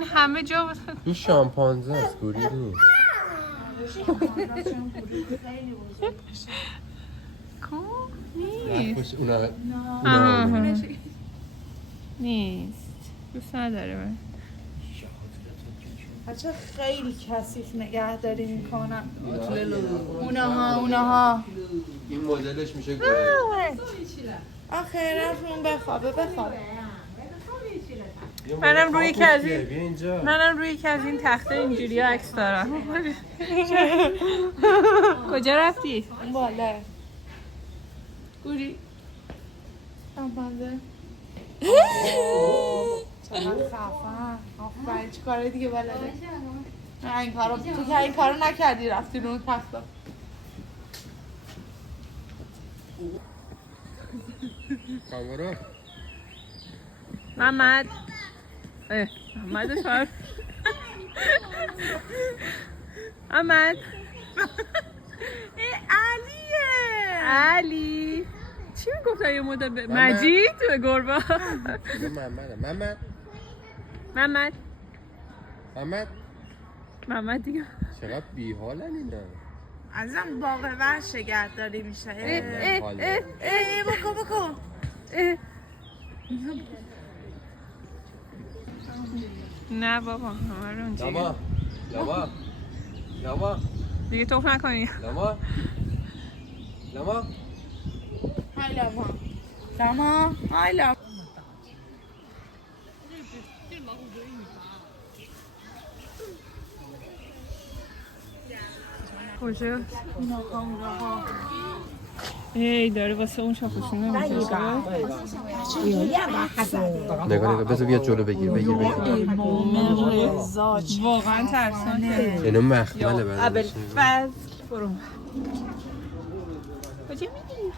این همه جا این شامپانزه است، گوریل نیست. کو نیست. نیست. دوست نداره من. بچه خیلی کثیف نگهداری میکنن. اونها این مدلش میشه گوریل. آخه رفتون بخوابه. منم روی یکی از این تخته اینجوری عکس دارم. کجا رفتی؟ اون بالا گوری شامپانزه چقدر خفن. آفرین چه کاره دیگه بلده. نه این کارو تو که این کارو نکردی رفتی رو اون تخته. کامرا محمد شار محمد علی چی میگفتن یه مدت مجید به گربه محمد دیگه چقدر بیحالن اینا. ازم باغ وحش نگهداری میشه. بکو نه بابا همه رو اونجا لاما دیگه توف نکنی. لاما های لاما کجا؟ ای داره واسه اون شاخوشونه نگاه بذار بیاد جلو بگیر واقعا ترسانه. اینو مخمله بعد فضل برو کجا میگیری؟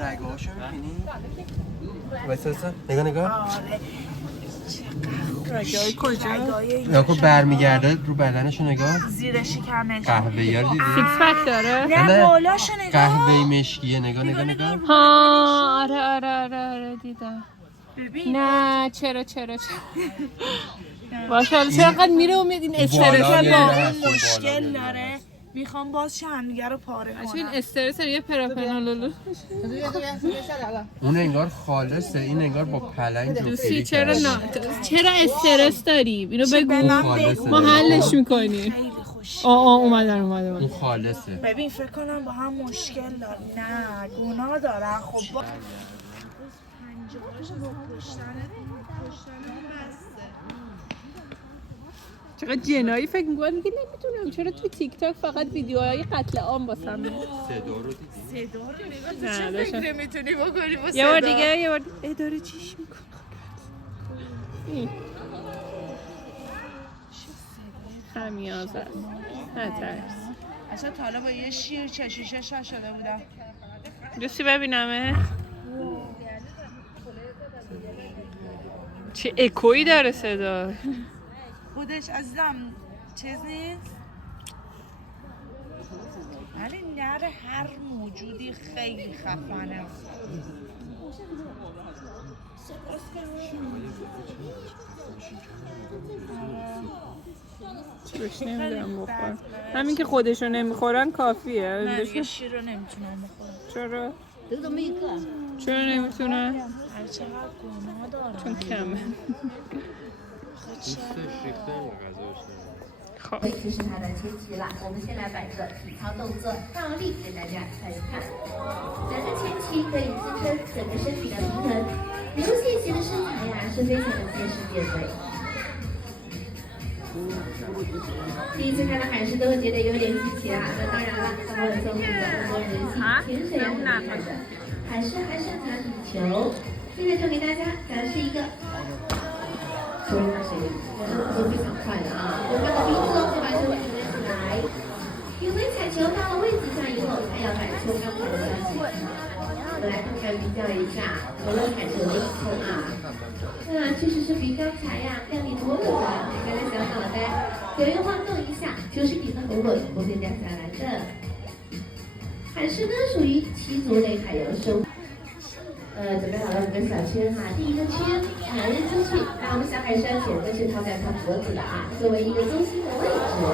رگهاشو میبینی؟ وایسا نگاه رگه‌های کجا؟ نگاه برمیگرده رو بدنشو نگاه. زیر شکمش قهوه‌ای رو دیدی؟ سیکس پک داره؟ نه بالاشو نگاه. قهوه‌ای مشکیه نگاه. ها آره دیدم. ببین نه چرا باشه چقدر میره امید این استرس مشکل داره. میخوام باز همدیگه رو پاره کنم. این استرس یه پراپنالولو اون انگار خالصه، این انگار با پلنگ دوستی چرا استرس داری؟ اینو بگو ما حلش میکنیم. خیلی خوش. اومدن اون خالصه. ببین فکر کنم با هم مشکل دارن. نه گناه دارن. خب با چقدر جنایی فکر می‌کنم میگه نمیتونم چرا تو تیک تاک فقط ویدیوهای قتل عام واسم میاد. صدا رو دیدی؟ صدا رو نگاه. چه فکر نمیتونی بکنی با صدا؟ یه بار دیگه اداره چیش میکنه. خمیازه است. نترس. اصلا تا حالا با یه شیر چشیشه شده بودم. دوستی ببینمه. چه اکویی داره صدا. خودش عزیزم چیز نیست. ولی نر هر موجودی خیلی خفنه. چیش نمیدونم بخورم. همین که خودشو نمیخورن کافیه. نه دیگه شیر رو نمیتونم بخورم. چرا؟ چرا نمیتونن؟ هر چقدر گناه دارم. چون کمه.会支持他的前期了。我们先来摆个体操动作，倒立给大家看一看。咱的前期可以支撑整个身体的平衡，流线型的身材呀是非常的结实减肥。第一次看到海狮都会觉得有点稀奇啊，那当然了，他们很聪明的，很多人性，潜水也很厉害的。海狮还擅长羽球，现在就给大家展示一个。所以它水都非常快的啊！我们的鼻子就把手举起来，羽回彩球到了位置上以后，还要摆出刚才的表情。我们来看看比较一下游乐海的领空啊。那确实是比刚才呀亮丽多了的。每个人小脑袋左右晃动一下，90米的红滚不会掉下来的。海狮呢属于七足类海洋生物。准备好了5个小圈哈，第一个圈2人出去，让我们小海狮捡过去套在它脖子的啊，作为一个中心的位置。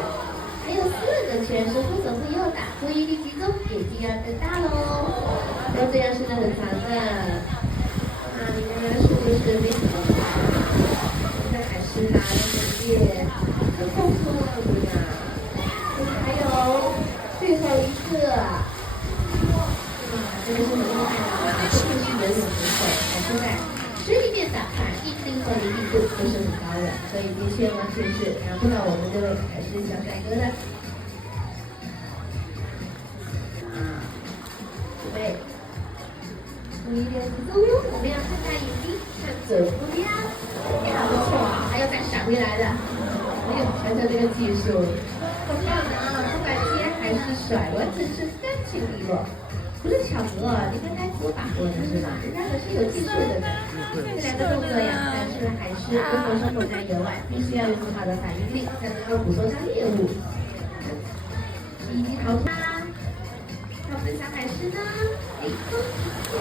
还有4个圈，手部左右打，注意力集中，眼睛要瞪大喽。都这样是很长的，啊，你看看是不是非常长？这海狮啊，那个都空空的呀。还有最后一个，这个是很厉害的啊，这个是游泳选手，还是在水里面的反应力和灵敏度都是很高的，所以的确完全是难不倒我们这位海狮小帅哥的。准备，注意点集中哟，我们要看看眼睛，看准目标，呀，不错啊，还要再闪回来的，哎呦，瞧瞧这个技术，很棒的啊，不管接还是甩，完全是干净利落。不是巧合，你看他多把握的是吧？人家可是有技术的呢。这2个动作呀，但是还是不能说口袋游玩，必须要有很好的反应力，才能够捕捉到猎物。以及逃脱。我们的小海狮呢，领空一跳，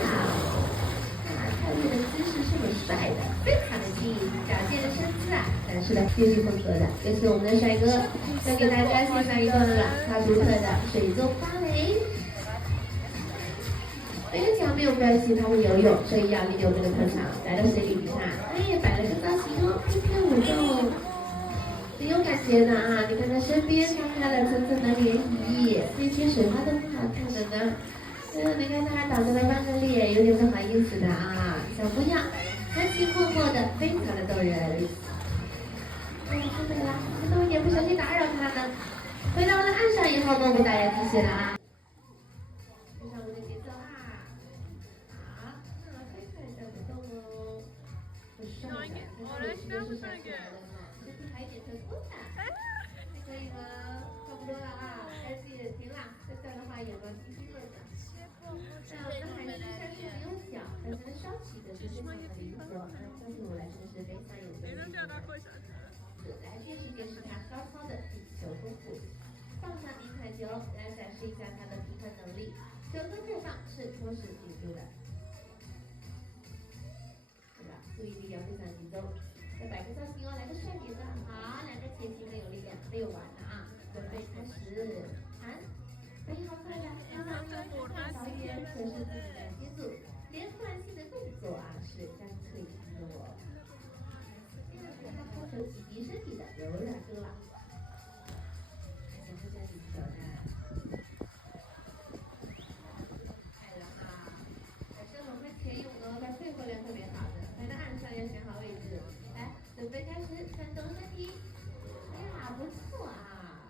跳跃的姿势是很帅的，非常的轻盈，矫健的身姿啊，展示了越剧风格的。有请我们的帅哥，要给大家欣赏一段了，他独特的水中芭蕾。没有讲没有关系，他会游泳，所以要利用这个特长来到水里面看。哎，摆了个造型哦，翩翩舞动，很有感觉的啊！你看他身边飘开了层层的涟漪，那些水花都很好看的呢。你看他还倒着来翻个脸，有点不好意思的啊，小姑娘，含情脉脉的，非常的动人。哎呀，太美了，动一点不小心打扰他呢。回到了岸上以后呢，我们大家继续了啊。可以吗？差不多了啊，该自己停了。再这样的话，眼光清晰了的。那我们的海狮虽然是没有脚，但是它烧起的是非常的灵活，相信我来说是非常有魅力的。来电视电视它高超的地球功夫，放上一块球来展示一下它的平衡能力。整个后方是托式顶住的，对吧？注意力要非常集中。再摆个造型哦，来个帅点的，好，2个前行很有力量，没有完了啊！准备开始，弹，哎，好快的，非常的快，导演可是自己在接住，连贯性的动作啊是干脆利落。现在我们要求以及身体的柔软度了，想不想你挑战？快了啊！还是我们前泳呢，在肺活量特别好的，在那岸上要选好位置。来，准备开始，转动身体。哎呀，不错啊！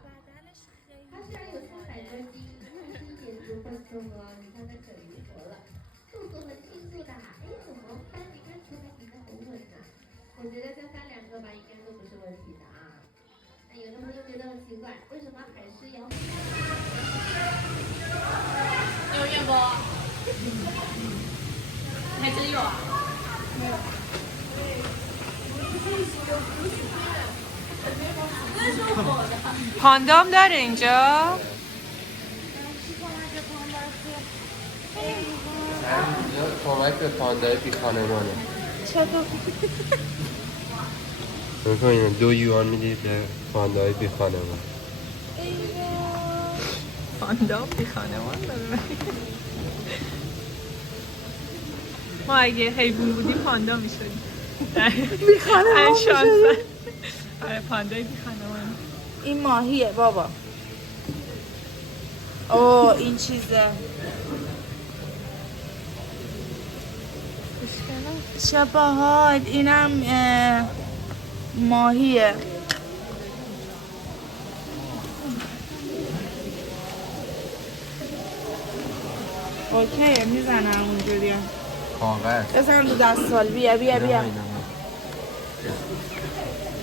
它虽然有300多斤，但是一点都不重哦。你看它可灵活了，动作很迅速的。哎，怎么翻？你看出来比较很稳呢。我觉得再翻2个吧，应该都不是问题的啊。那有的朋友觉得很奇怪，为什么海狮摇？有演不？还真有啊？没有。پاندا هم داره اینجا؟ کمک به پاندای بی خانمانه چطور؟ میکنیم 2 یوان میدید به پاندای بی خانمان پاندا بی خانمان داره ما اگه حیوان بودیم پاندا میشدیم بی خانمان میشدیم آره پاندای بی خانمان این ماهیه بابا. اوه این چیزه. شباهات اینم ماهیه. اوکی میزنم اونجوری. کاغذ بزنم تو دستال. بیا بیا بیا.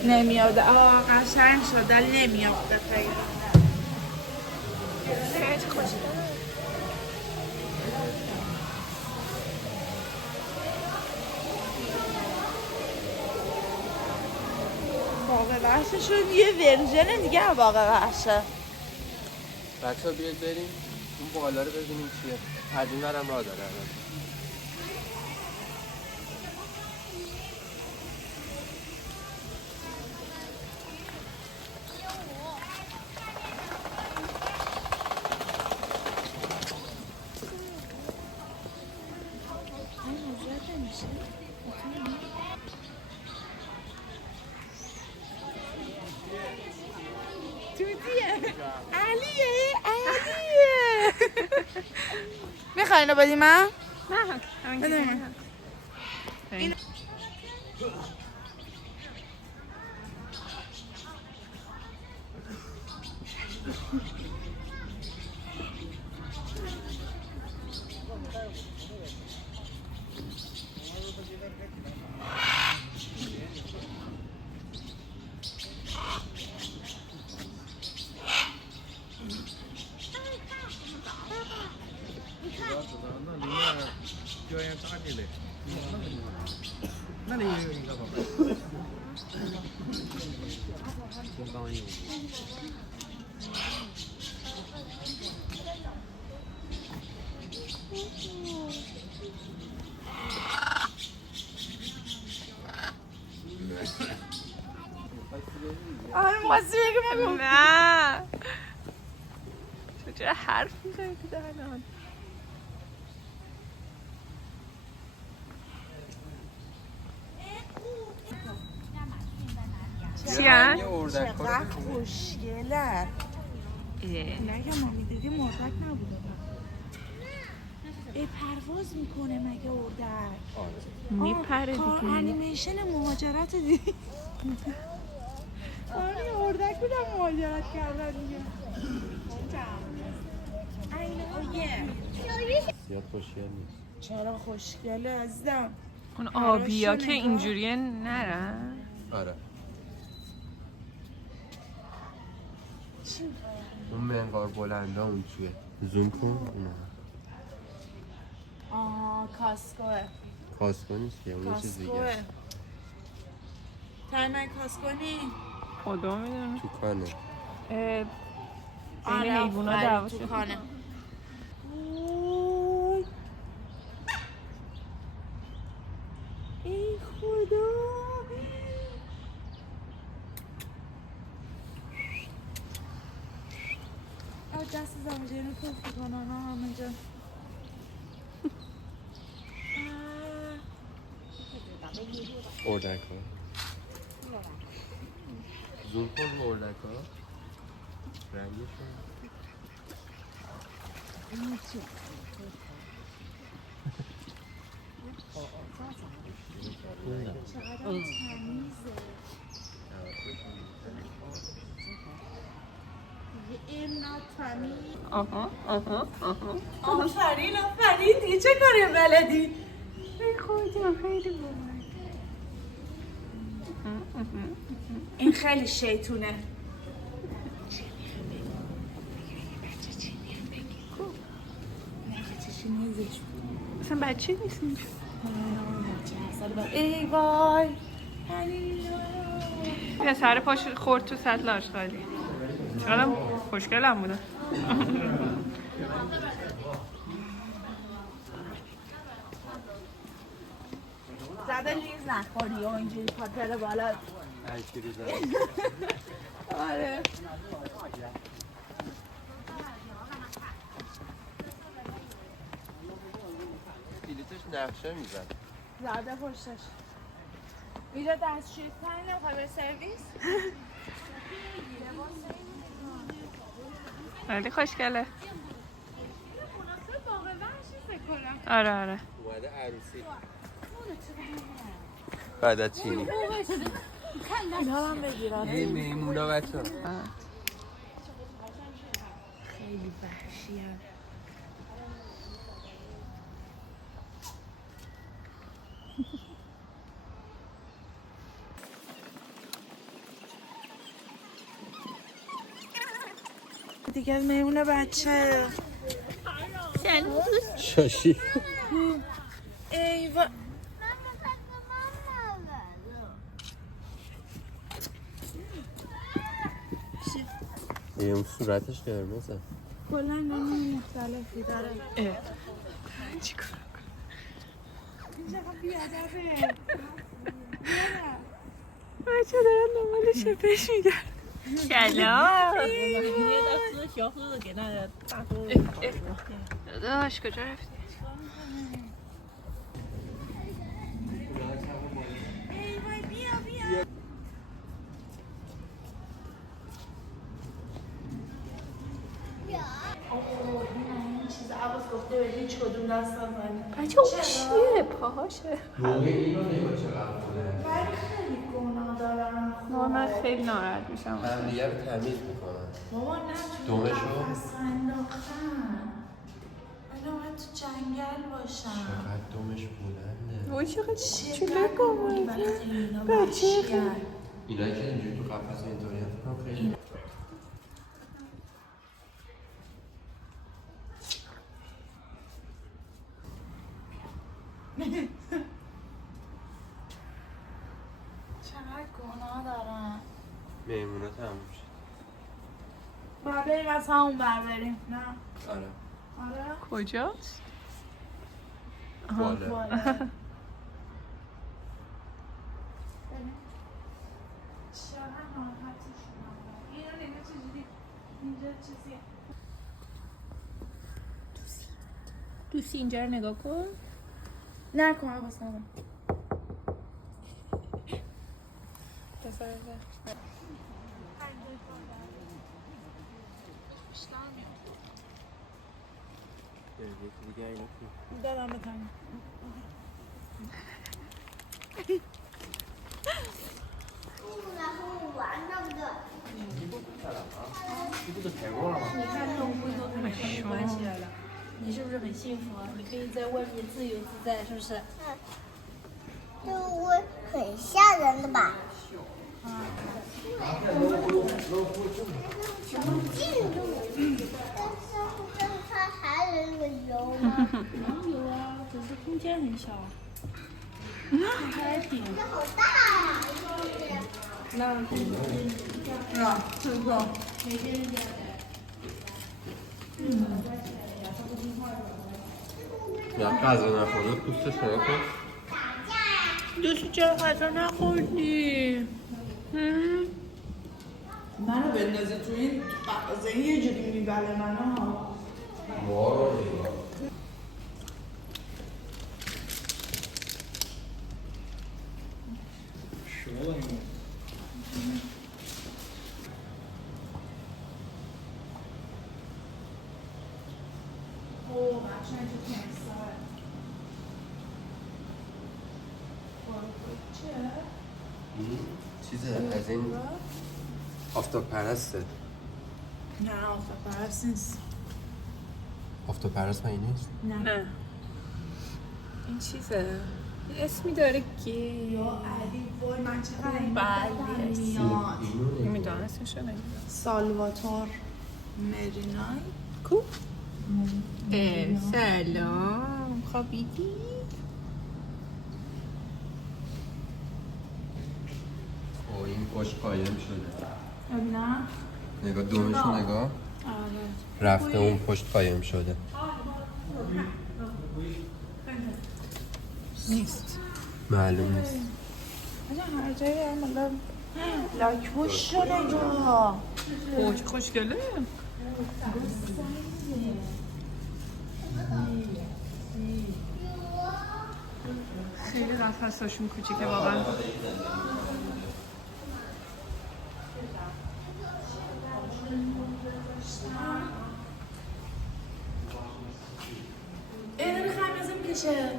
نمیاد. آه قشنگ شد نمیاد. خیلی خوشگله. واقع وحششون یه ورژن دیگه از واقع وحشه. بچه ها بیاید بریم اون بالا رو ببینیم چیه. از این ورم راه داره الان. علیه میخوای اینو بدی من؟ نه بده من. آره مواستی بگه من نه تو چرا حرف میزنی تو دهنم؟ چیه؟ یه اردک ها چقدر خوشگلن. نگه ما میدیدیم اردک نبوده ای پرواز میکنه مگه اردک؟ میپره کار دیگه. انیمیشن مهاجرت دیدی؟ آره اردک بودم مهاجرت کردن دیگه. زیاد خوشگل نیست. چرا خوشگله عزیزم. اون آبیا پراشو که نگاه. اینجوریه نرن. آره اون منقار بلنده اون چیه؟ زوم کن اونه. کاسکوه. کاسکو نیست که اون یه چیز دیگه کاسکوه. تنه کاسکونی. خدا میدونه. توکانه. بین حیوونا دعوا شد. توکانه. ای خدا. دست زمجه رو کف کنن همه جا. اردک ها زوم کن رو اردک ها رنگشون آفرین دیگه چه کاری بلدی؟ ای خدا خیلی باحال. این خیلی شیطونه. اصلا بچه نیست اینجا. ای وای. بیا سر پاش خورد تو سطل آشغالی. چقدر خوشگلم بودن. زده لیز نخوری و اینجوری پات بره بالا. هرکی رو زن آره بلیتش نقشه میزن زده پشتش. اینجا دستشویی کنی نمیخوای به سرویس؟ خیلی خوشگله. آره آره. اومده عروسی بعد از چینی اینا هم بگیرم. این میمونا بچه خیلی وحشی هم. دیگه میمونه بچه. شاشی اون صورتش قرمزه. کلا نمونه مختلفی داره. چیکار این چقدر بیادبه. بچه دارن دنبال شپش میگن. سلام. داداش کجا رفتی؟ عباس گفته بدین هیچ کدوم دستم من. بچه اون چیه؟ پاهاشه. موقع اینو نگاه چقدر خوبه. من خیلی گناه دارم. من خیلی ناراحت میشم. هم دیگه رو تمیز میکنن. بابا نه دومشو؟ قفص انداختن. الان باید تو جنگل باشم. چقدر دومش بلنده. وای چقدر چوله گمه. بچه اینا که اینجوری تو قفص اینطوری هم خیلی چقدر گناه دارم. میمونه تموم شد. باید بریم از همون بربریم. نه آره. آره کجاست؟ بالا. بالا. چقدر ناراحتی شدم. اینو نگاه چجوری اینجا چیزیه. دوستی اینجا رو نگاه کن. نکن عباس نکن. دادم بکنم.你是不是很幸福啊？你可以在外面自由自在，是不是？这会很吓人的吧？什么进度？但是它还能游吗？能有啊，只是空间很小。还挺。这好大呀！啊，这个。یا غذا نخورده پوستش نگاه کن. دوستی چرا غذا نخوردی؟ منو بندازی تو این غذا یه جوری میبله منو. مارو نگاه. چیزه از این آفتاب پرسته. نه آفتاب پرست نیست. آفتاب پرست من این نیست؟ نه این چیزه این اسمی داره که یا علی وای من چقدر این بله میاد. نمیدونم اسمشو نمیدونم سالواتور مرینای کو سلام خوابیدی؟ او این پشت قایم شده. ببینم. نگاه دومشو نگاه. آره. رفته اون پشت قایم شده. نیست معلوم نیست. هر جایی هم الان لاک پشت رو نگاه. خوشگله خیلی قفصاشون کوچیکه واقعا. اینو میخوایم ازم کشه.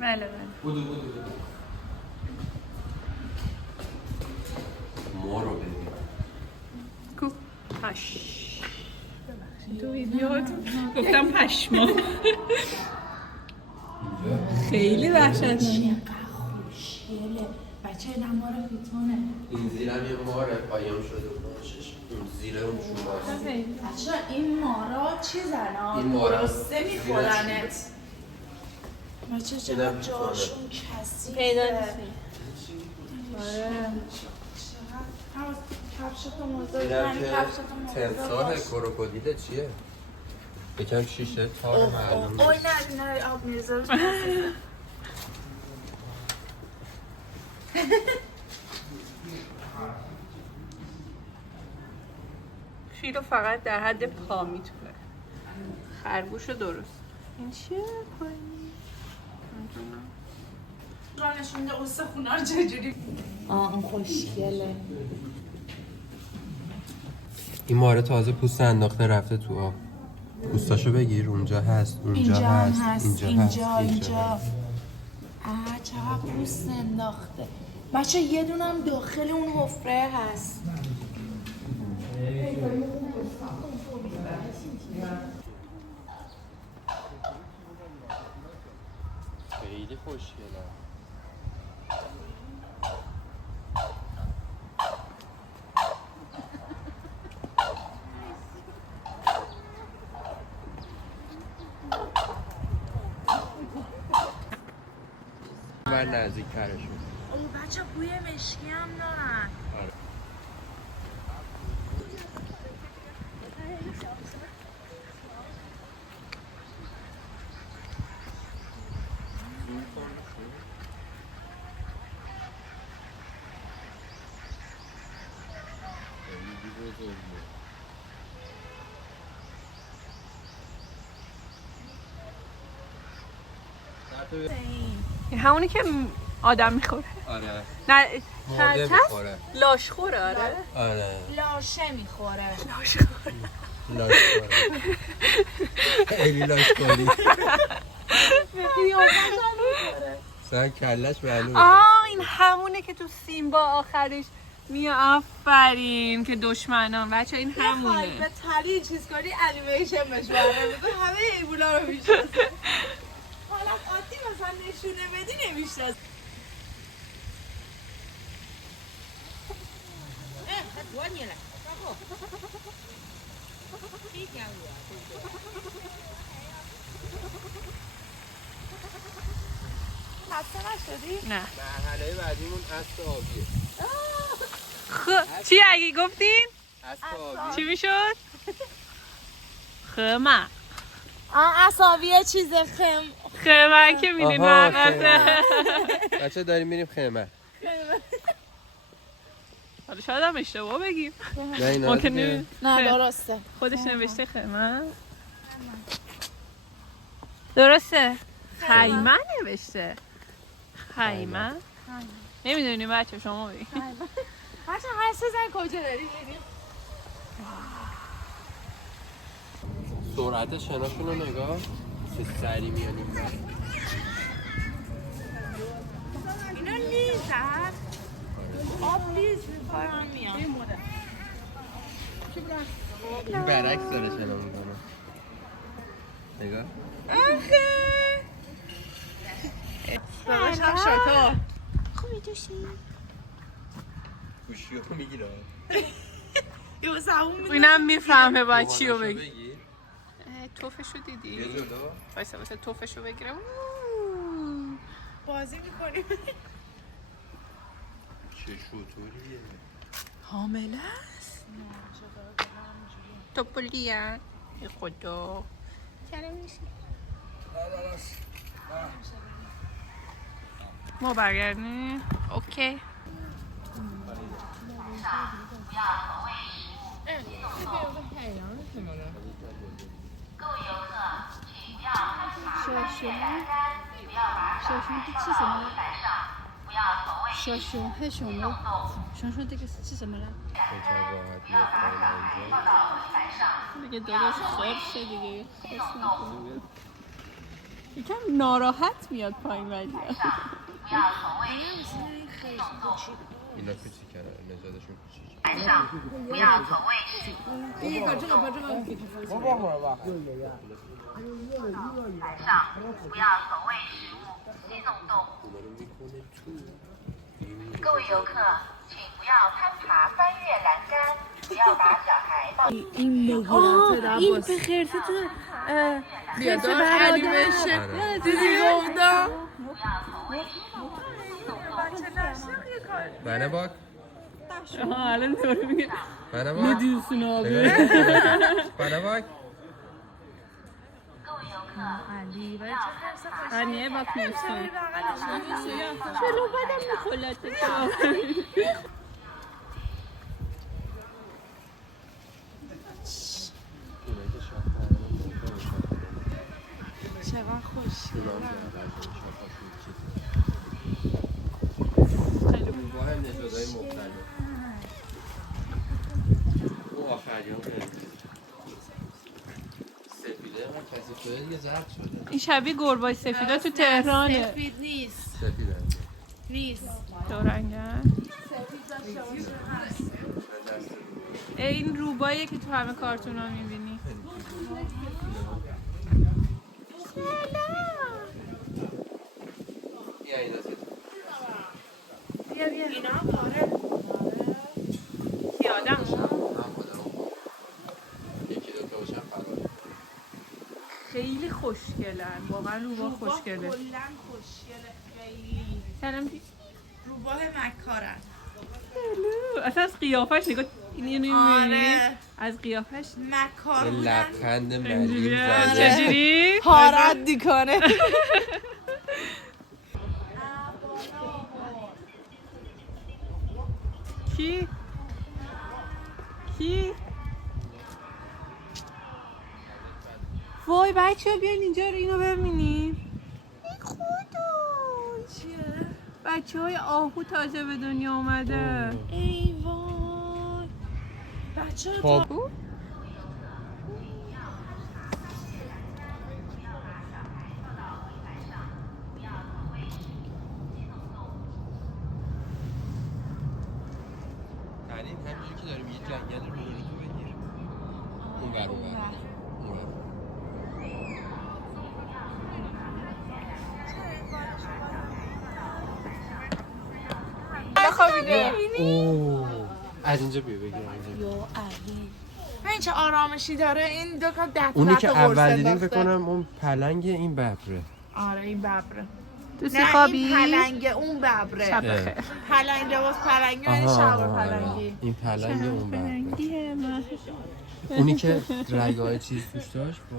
بله مارو ببین. کو تو ویدیوهاتون گفتم پشما. خیلی وحشتناکه. خوشگله بچه نمار پیتونه. این زیرم یه ماره قایم شده باشش. اون زیر اون شماست. بچه این مارا چیزن ها؟ این مارا درسته میخورنت. بچه چقدر جاشون کثیفه. پیدا نیست. آره کفشتو مزاج اینم من که کفشتو تمساه کروکودیل چیه؟ یکم شیشه تار معلوم اوی نه آب میرزه فیلو فقط در حد پا میتونه. خرگوش درست. این چیه پایینی؟ نشونده قصه خونا رو چجوری اون خوشگله. این ماره تازه پوست انداخته رفته تو آب. پوستاشو بگیر اونجا هست اینجا هست اینجا چقدر پوست انداخته بچه. یه دونم داخل اون حفره هست. خیلی خوشگله. من نزدیک ترشون. او بچه بوی مشکی هم دارن. این همونی که آدم میخوره. آره. نه مرده میخوره. لاشخوره. آره. لاشه میخوره. لاشخوره. خیلی لاشخوری. سر کلش معلومه. این همونه که تو سیمبا آخرش میاد. آفرین که دشمنان بچه این همونه. به تری چیز کنی انیمیشن بشه. همه ایبولا رو میشناسه. حالا عادی مثلا نشونه بدی نمیشناسه. خسته نشدی؟ نه. مرحله بعدیمون اسب آبیه. چی اگه گفتین؟ اسب آبی. چی میشد؟ خمه. عصابیه چیز خمه که میدین مقصه. بچه داریم میریم خیمه. حالا شاید هم اشتباه بگیم. ممکنه. نه درسته. خودش نوشته خیمه. درسته. خیمه نوشته. خیمه. نمیدونیم بچه شما بگیم. بچه هر سه زن کجا داری؟ سرعت شناشون رو نگاه. چه سری میان این بر. اینا لیزن. آب لیز میکنم میان. این برعکس داره شنا میکنه. نگاه. داداشم شاکار. خوبی دوشی؟ گوشی رو میگیره. یه زبون میده. اینم میفهمه باید چی رو بگی. توفشو دیدی؟ یه جلو. بایسته واسه توفشو بگیرم. بازی میکنیم. چه شطوریه. حامله است؟ توپلیه. ای خدا. ما برگردیم. اوکی. 小熊是吃什么？小熊和熊猫，熊熊这个是吃什么呢？ دیگه داداش خواب شه دیگه. یکم ناراحت میاد پایین ولی. اینا کوچیکه نژادشون کوچیکه. 第一个这个把这个给他扶起来。各位游客，请不要攀爬、翻越栏杆，不要把小孩抱。این بخیرته بیا دار علی بشه دیدی گفتم Bana bak. الان دوره میگه Bana bak. ne diyorsun abi? Bana bak. Ben niye bakmıyorsun? Şöyle بدم میخولت چقدر خوشگله با هم نژادهای مختلف. او آخریان سفیده ما کسی شده دیگه زرد شده. این شبیه گربای سفیدا تو تهرانه. سفید نیست سفیده نیست دو رنگن. این روباییه که تو همه کارتون ها میبینی. بیا اینا آره کی آدم؟ یکی دو تا باشن فرار. خیلی خوشگلن. واقعا روبا خوشگله. کلن خوشگله خیلی سلام. روباه مکارن اصلا از قیافش نگاه اینو آره از قیافش مکار به بودن لبخند ملیم اینجوریه. زده. چجوری؟ حارت دیکنه کی؟ کی؟ وای بچه ها بیاین اینجا رو اینو ببینیم. چیه؟ بچه های آهو تازه به دنیا آمده. ای وای بچه خب تعلیم همینجوری که داریم یه جنگل رو تو بگیر اون بر اون بر اون بر. اوه از اینجا بیا بگیر این چه آرامشی داره این دو کم دفعه اونی که اول دیدیم فکر کنم اون پلنگ این ببره. آره این ببره دوستی نه خوابی؟ این پلنگه اون ببره شب بخیر. پلنگ لباس پلنگی و این شلوار پلنگی این پلنگ اون ببره. پلنگیه من. اونی که رگای چیز توش داشت با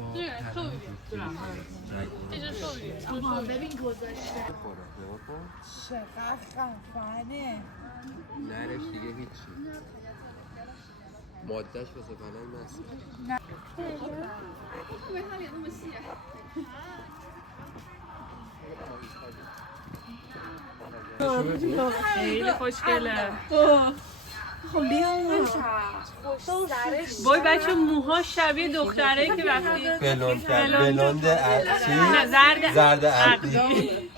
ببین گذاشته چقدر خفنه نرش دیگه هیچی مادهش واسه پلنگ نست. خیلی خوشگله. وای بچه موهاش شبیه دختره که وقتی بلوند کرد بلوند نه زرد عقلی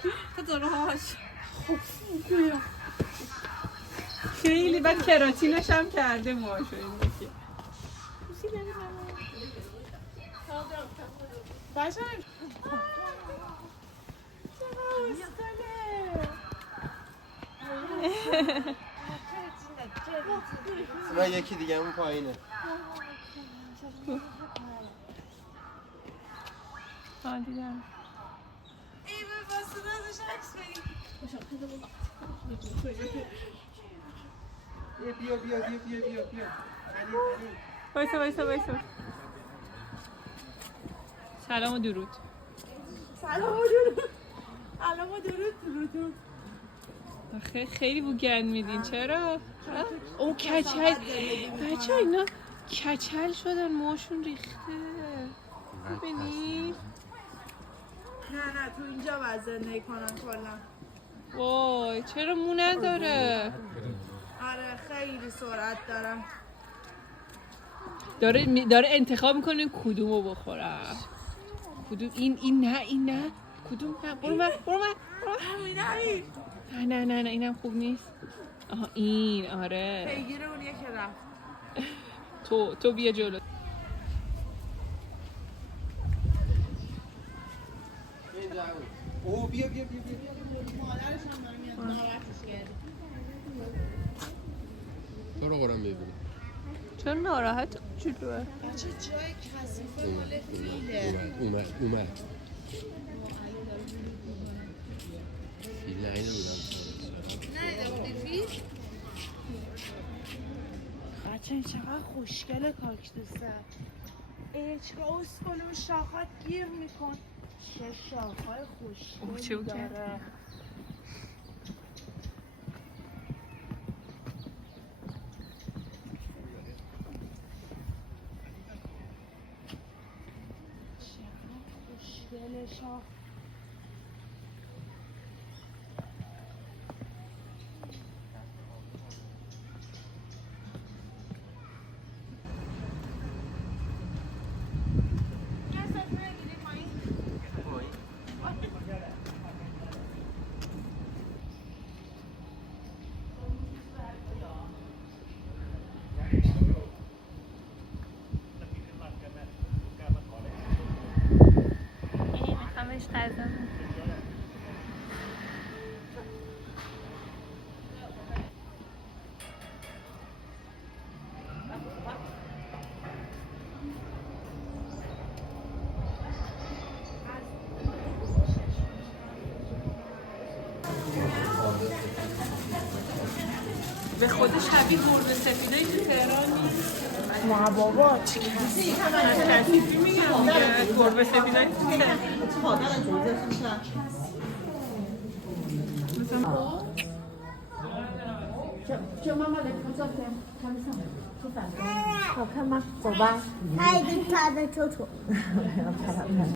خیلی بعد کراتینش هم کرده موهاشو این یکی. و یکی دیگه اون پایینه. دیدم. بیا وایسا سلام و درود. خیلی بوگن میدین چرا؟ او کچل بچه اینا کچل شدن موهاشون ریخته ببینی؟ نه تو اینجا باید زندگی کنن کلا وای چرا مو نداره؟ آره خیلی سرعت دارم داره انتخاب میکنه کدومو بخورم کدوم این نه کدوم نه برو من نه اینم خوب نیست. آها این آره پیگیر اونیه که رفت تو بیا جلو. اوه بیا مادرش هم داره میاد ناراحتش کرده تو رو قرآن ببینی چرا ناراحت جلوه؟ بچه جای کثیفه مال فیله. اومد فیل نهیده نه فیل؟ بچه این چقدر خوشگله کاکتوسه. چرا اسکلم شاخات گیر میکن. چه شاخهای خوشگلی داره. شاخ به خودش شبیه گربه سفیدایی تو تهران نیست. نه بابا من کثیفی میگم که گربه سفیدایی تو تهران.就妈妈的照片看不上，出反光，好看吗？走吧。他已经拍的丑丑。要拍他看。